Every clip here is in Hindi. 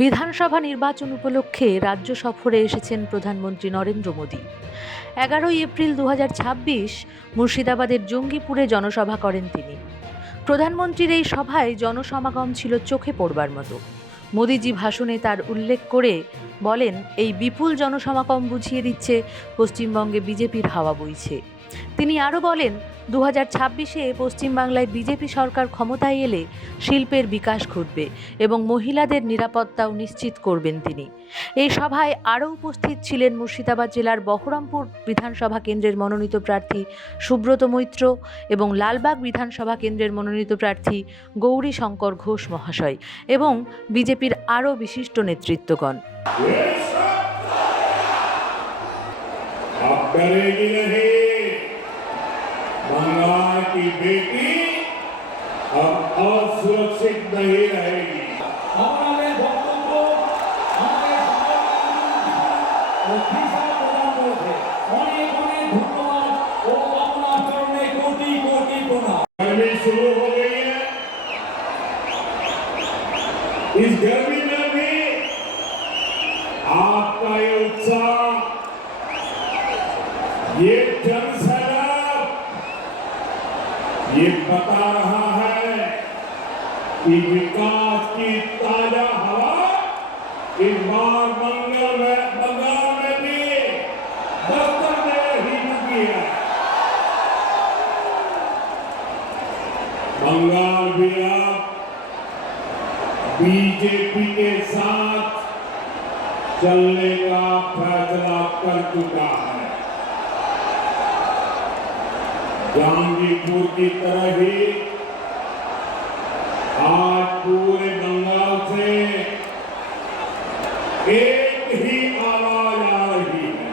বিধানসভা নির্বাচন উপলক্ষে রাজ্য সফরে এসেছেন প্রধানমন্ত্রী নরেন্দ্র মোদী। 11 এপ্রিল 2026 মুর্শিদাবাদের জঙ্গিপুরে জনসভা করেন তিনি। প্রধানমন্ত্রীর এই সভায় জনসমাগম ছিল চোখে পড়বার মতো। মোদীজি ভাষণে তার উল্লেখ করে বলেন, এই বিপুল জনসমাগম বুঝিয়ে দিচ্ছে পশ্চিমবঙ্গে বিজেপির হাওয়া বইছে। তিনি আরও বলেন, 2026-এ পশ্চিমবাংলায় বিজেপি সরকার ক্ষমতায় এলে শিল্পের বিকাশ ঘটবে এবং মহিলাদের নিরাপত্তাও নিশ্চিত করবেন তিনি। এই সভায় আরও উপস্থিত ছিলেন মুর্শিদাবাদ জেলার বহরমপুর বিধানসভা কেন্দ্রের মনোনীত প্রার্থী সুব্রত মৈত্র এবং লালবাগ বিধানসভা কেন্দ্রের মনোনীত প্রার্থী গৌরী শঙ্কর ঘোষ মহাশয় এবং বিজেপির আরও বিশিষ্ট নেতৃত্বগণ। बंगाल की बेटी अब असुरक्षित नहीं रहेगी। हमारे बक्तव्य हमारे धन्यवाद और अपना करने कोटि कोटि गुना। गर्मी शुरू हो गई है। इस गर्मी में भी आपका ये उत्साह, ये ये बता रहा है कि विकास की ताजा हवा इस बार बंगाल में भी दस्तक दे ही चुकी है। बंगाल भी अब बीजेपी के साथ चलने का फैसला कर चुका है। जहांगीरपुर की तरह ही आज पूरे बंगाल से एक ही आवाज आ रही है,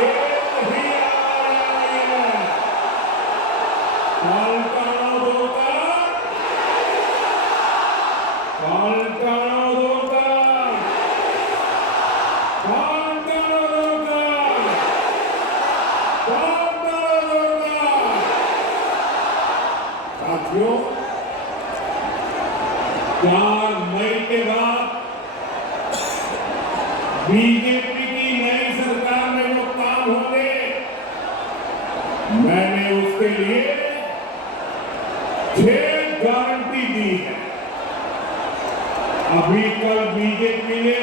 एक ही आवाज आ रही है। पलटाना होगा, पलटाना होगा, पलटाना होगा। साथियों, 4 मई के बाद बीजेपी की नई सरकार में जो काम होंगे, मैंने उसके लिए 6 गारंटी दी है। अभी कल बीजेपी ने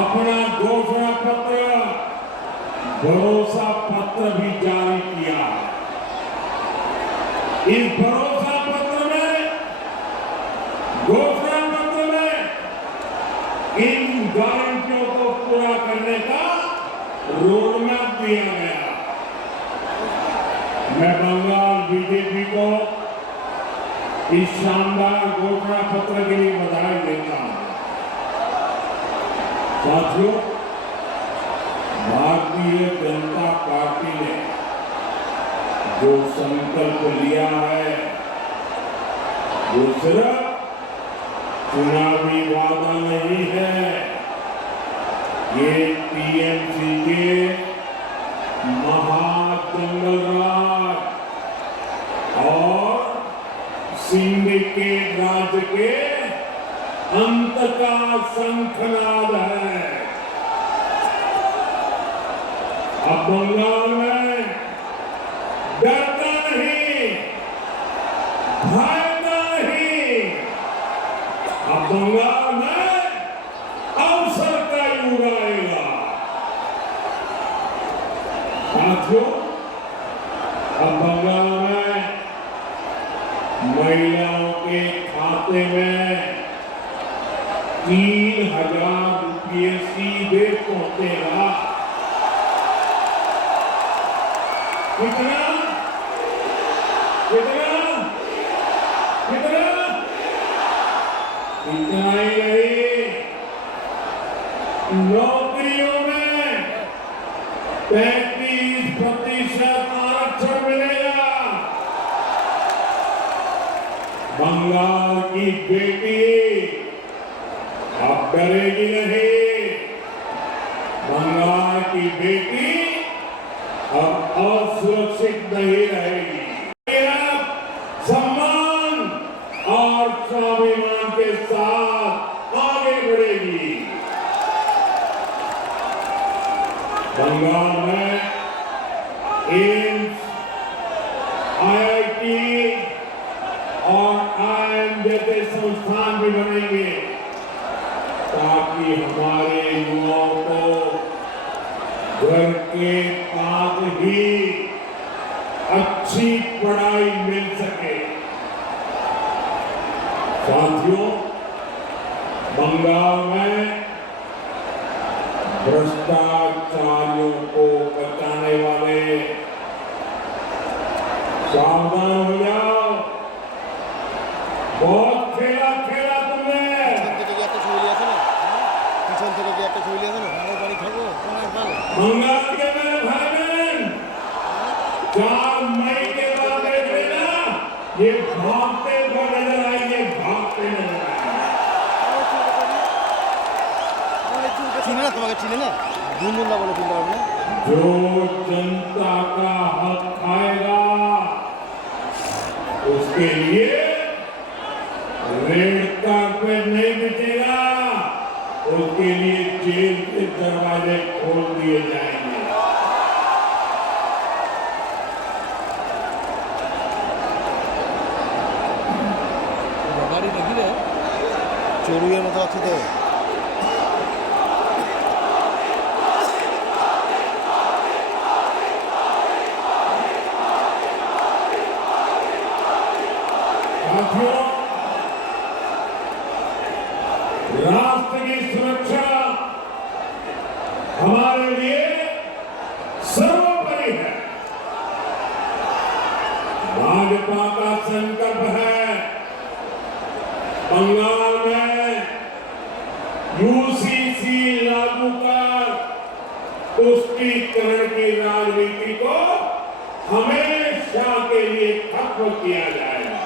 अपना घोषणा पत्र, भरोसा पत्र भी जारी किया। इस भरोसा पत्र में, घोषणा पत्र में इन गारंटियों को पूरा करने का रोडमैप दिया गया। मैं बंगाल बीजेपी को इस शानदार घोषणा पत्र के लिए बधाई देता हूं। साथियों, भारतीय जनता पार्टी ने जो संकल्प लिया है वो सिर्फ चुनावी वादा नहीं है, ये टीएमसी के महाजंगल राज और सिंडिकेट राज के अंत का शंखनाद है। अब बंगाल में डरता नहीं, भयता नहीं, अब बंगाल में अवसर का युग आएगा। साथियों, अब बंगाल में महिलाओं के खाते में 3000 रुपये सीधे पहुंचेगा। कितना कितना कितना इतना ही नहीं, नौकरियों में 33% आरक्षण मिलेगा। बंगाल की बेटी डरेगी नहीं। बंगाल की बेटी अब असुरक्षित नहीं रहेगी। अब सम्मान और स्वाभिमान के साथ आगे बढ़ेगी। बंगाल में एम्स, आईआईटी और आईआईएम जैसे संस्थान भी बनेंगे ताकि हमारे युवाओं को घर के पास ही अच्छी पढ़ाई मिल सके। साथियों, बंगाल में भ्रष्टाचारियों को बचाने वाले सावधान हो जाओ। बहुत खेला खेला तुमने। बंगाल के मेरे भाई बहन 4 मई के बाद देख लेना, ये भागते हुए नजर आएंगे, भागते नजर आएंगे। चिने ना गुनगुना बोलो चिंता करना। जो जनता का हक खाएगा उसके लिए रेड कार्पेट नहीं बिछेगा, उसके लिए जेल के दरवाजे खोल दिए जाएंगे। गाड़ी लगी है चोरी मत अच्छे थे। राष्ट्र की सुरक्षा हमारे लिए सर्वोपरि है। भाजपा का संकल्प है बंगाल में यूसीसी लागू कर तुष्टीकरण की राजनीति को हमेशा के लिए खत्म किया जाएगा।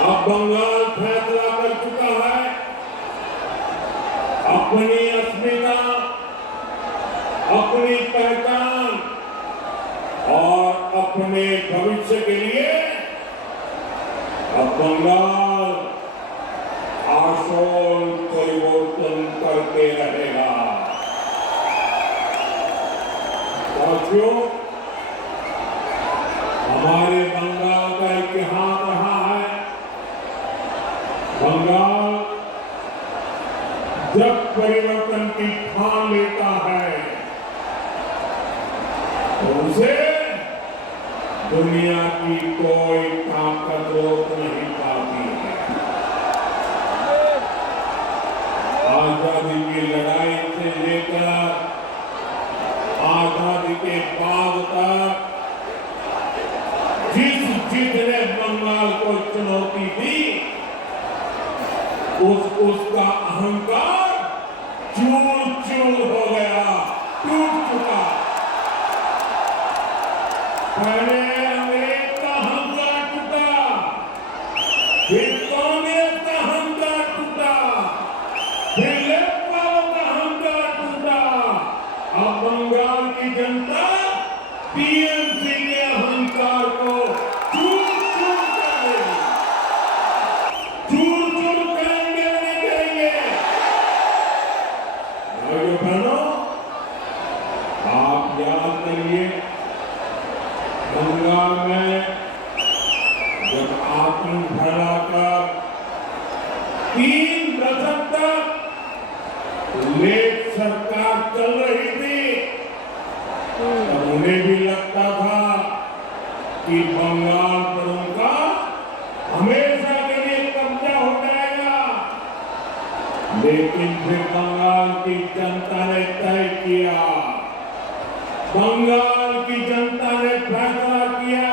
अब बंगाल फैसला कर चुका है अपनी अस्मिता, अपनी पहचान और अपने भविष्य के लिए अब बंगाल आशोल परिवर्तन करते रहेगा। साथियों, हमारे बंगाल का इतिहास रहा है। बंगाल जब परिवर्तन की ठान लेता है तो उसे दुनिया की कोई ताकत रोक नहीं पाती है। आजादी की लड़ाई से लेकर आजादी के बाद तक जिसने बंगाल को चुनौती दी उसका अहंकार चूर चूर हो गया, टूट चुका। पहले अंग्रेज का अहंकार टूटा, फिर कांग्रेस का अहंकार टूटा, फिर लेफ्टवालों का अहंकार टूटा। अब बंगाल की जनता टीएमसी के अहंकार को चूर चूर कर देगी, चूर चूर करेंगे नहीं करेंगे। भाइयों बहनों, आप याद करिए बंगाल में जब आतंक फैलाकर 3 दशक तक लेफ्ट सरकार चल रही थी, तब उन्हें भी लगता था कि बंगाल पर उनका हमेशा के लिए कब्जा हो जाएगा। लेकिन फिर बंगाल की जनता ने तय किया, बंगाल की जनता ने फैसला किया,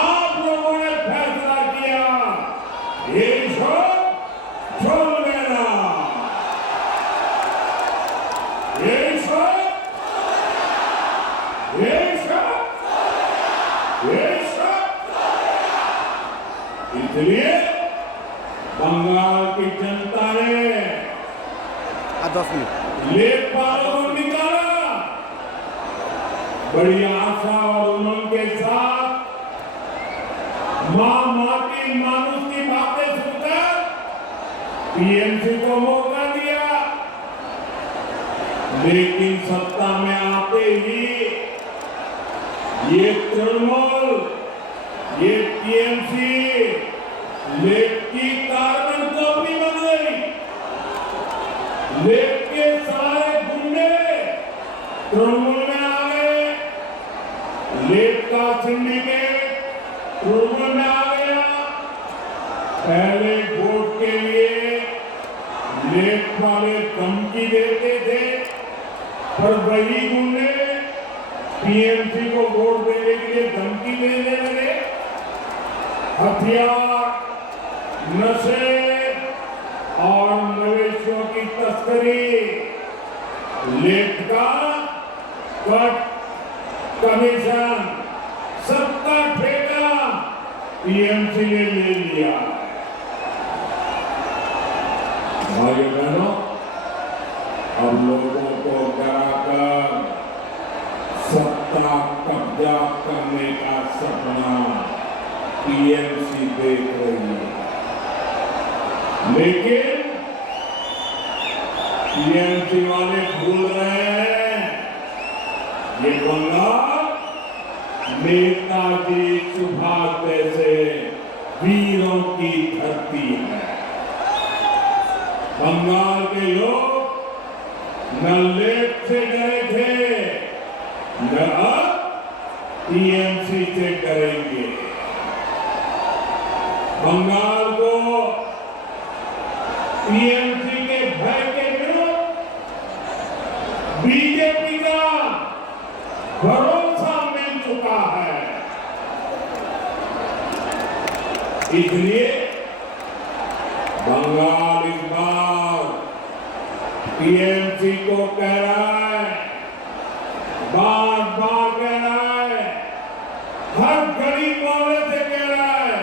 आप लोगों ने फैसला किया, ये छोड़ देना, इसलिए बंगाल की जनता ने আর 10 মিনিট लेखपालों को निकाला। बड़ी आशा और उमंग के साथ माटी मानुष की बातें सुनकर टीएमसी को मौका दिया, लेकिन सत्ता में आते ही ये तृणमूल, ये टीएमसी लेख की कार्बन कॉपी बन गई। लेख के सारे गुंडे तृणमूल में आ गए, लेख का सिंडिकेट तृणमूल में आ गया। पहले वोट के लिए लेख वाले धमकी देते थे, पर वही गुंडे टीएमसी को वोट देने के लिए धमकी देने लगे। हथियार, नशे और मवेशियों की तस्करी, लेख का कट, कमीशन, सबका ठेका टीएमसी ने ले लिया। भाइयों बहनों, अब लोगों को डराकर सत्ता कब्जा करने का सपना टीएमसी देख रही है, लेकिन टीएमसी वाले भूल रहे हैं ये बंगाल नेताजी सुभाष जैसे वीरों की धरती है। बंगाल के लोग न लेख से डरे थे, न अब टीएमसी से डरेंगे। बंगाल को टीएमसी के भय के विरुद्ध बीजेपी का भरोसा मिल चुका है। इसलिए बंगाल इस बार टीएमसी को कह रहा है, बार बार कह रहा है, हर गरीब मोहल्ले से कह रहा है,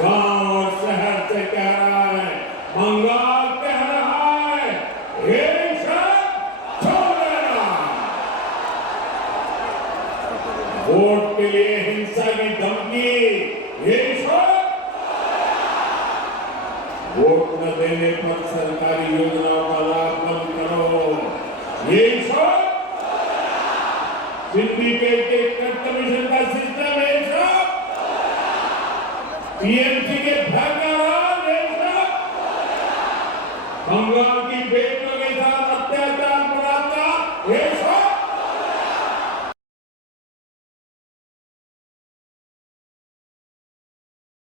गांव और शहर से कह रहा है, बंगाल कह रहा है, ये सब छोड़ देना। वोट के लिए हिंसा की धमकी, ये सब वोट न देने पर सरकारी योजनाओं का लाभ बंद करो, ये सब सिंडिकेट के कट कमीशन का सिस्टम है, सब टीएमसी के भय का राज है, सब बंगाल